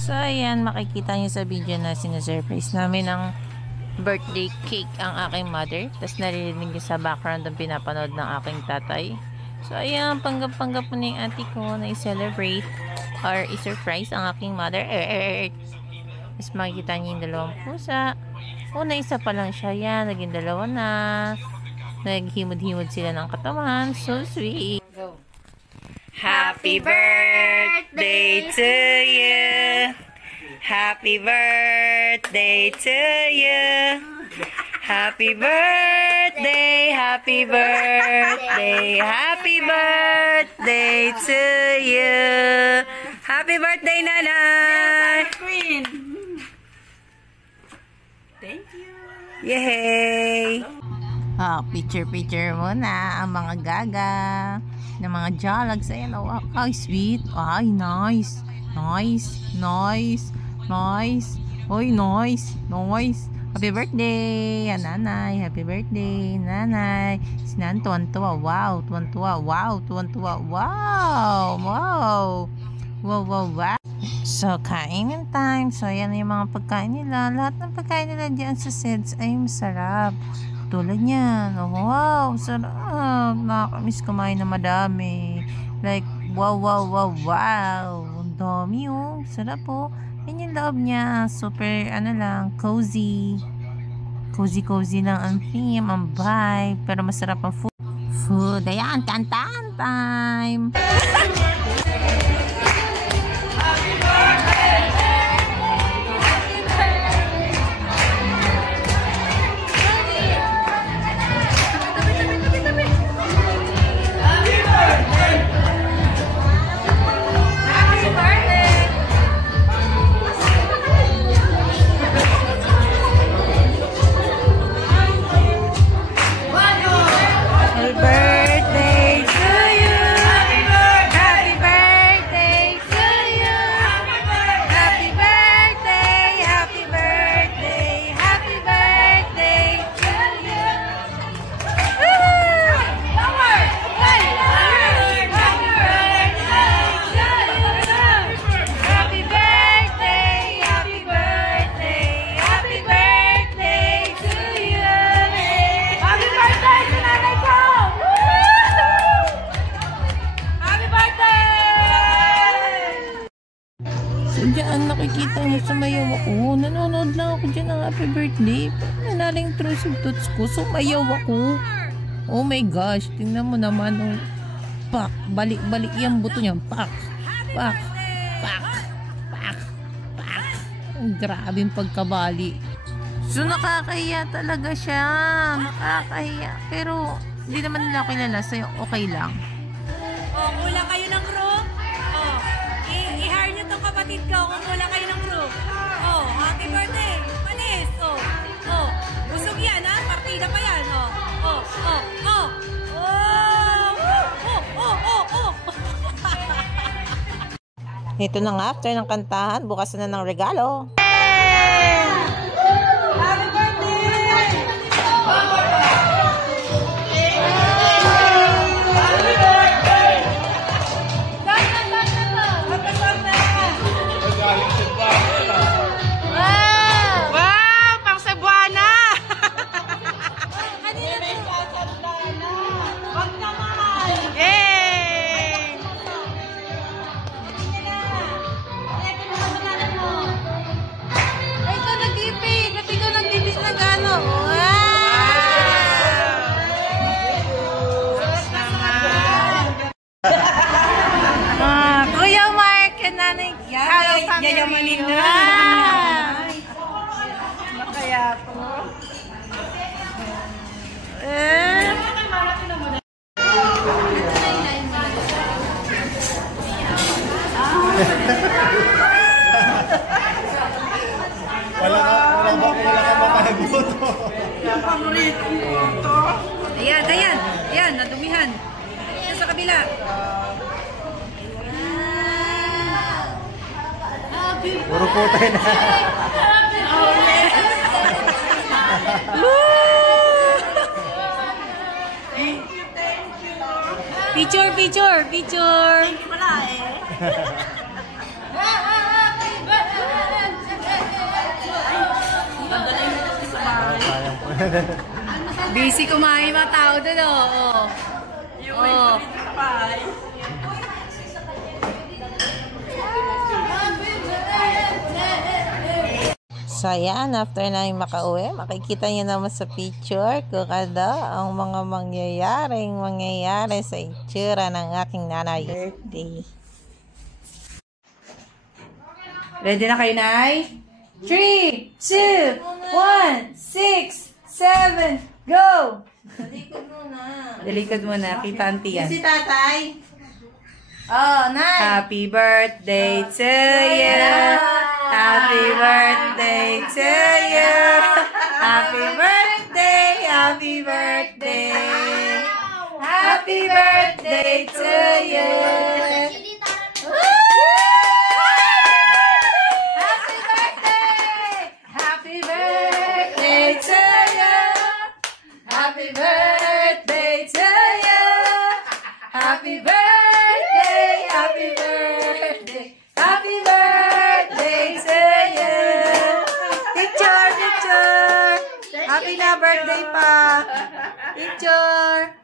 So, ayan, makikita niyo sa video na sinasurprise namin ng birthday cake ang aking mother. Tapos naririnig niyo sa background ang pinapanood ng aking tatay. So, ayan, panggap-panggap po na yung auntie ko na i-celebrate or i-surprise ang aking mother. Tapos makikita niyo yung dalawang pusa. Una, isa pa lang siya. Yan, naging dalawa na. Naghimod-himod sila ng katawan. So sweet. Go. Happy birthday to you. Happy birthday to you. Happy birthday, happy birthday, happy birthday to you. Happy birthday, Nanay. Queen. Thank you. Yay. Picture muna ang mga gaga ng mga jalags. Ayan, oh, ay, sweet. Ay, nice. Nice. Oy, nice. Happy birthday, Nanay. Happy birthday, Nanay. Si Nan, tuwan-tuwa. Wow. So, kainin time. So, ayan yung mga pagkain nila. Lahat ng pagkain nila dyan sa SEDS ay masarap. Tulad niyan. Oh, wow, sarap. Nakakamiss kumain na madami. Like, wow. Ang dami, oh. Sarap, oh. Yan yung loob niya. Super, lang, cozy. Cozy lang ang theme, ang vibe. Pero masarap ang food. Ayan, kantaan time. Diyan nakikita mo sumayaw ako. Nanonood lang ako dyan ng happy birthday. Nanaling intrusive thoughts ko. Sumayaw ako. Oh my gosh. Tingnan mo naman. Oh. Pak. Balik yung buto niya. Pak. Ang grabing pagkabali. So nakakahiya talaga siya. Nakakahiya. Pero hindi naman nila kilala. Sa'yo okay lang. Oh, kulang kayo ng crew. Oh, i-hire nyo tong kapatid ko kung kulang kayo ng crew. Oh, happy birthday. Panis. Oh, busog yan, ha? Partida pa yan. Oh. Ito na nga, after ng kantahan, bukas na ng regalo. Happy birthday! Kuya Mark and Nanay Hello family. Yayamanin na. Kaya po. Wala ka makakaguto. Yung paborito to. Ayan, nadumihan. Ayan sa kabila. Puro putay na. Picture. Thank you pala eh. Busy kumain mga tao doon, oh. Oh. So, ayan, after namin makauwi, makikita niyo naman sa picture kung ano ang mga mangyayari sa itsura ng aking nanay. Birthday. Ready na kayo, Nay? 3, 2, 1, 6, 7, go! Talikod muna. Dalikod muna, kita auntie yan. Si tatay. Oh, Nay! Happy birthday to you! Happy birthday to you! Happy birthday! Happy birthday! Happy birthday to you! Happy birthday! Happy birthday to you! Happy birthday to you! Happy birthday! Happy birthday! Happy birthday to you! Picture! Picture! Happy na birthday pa! Picture!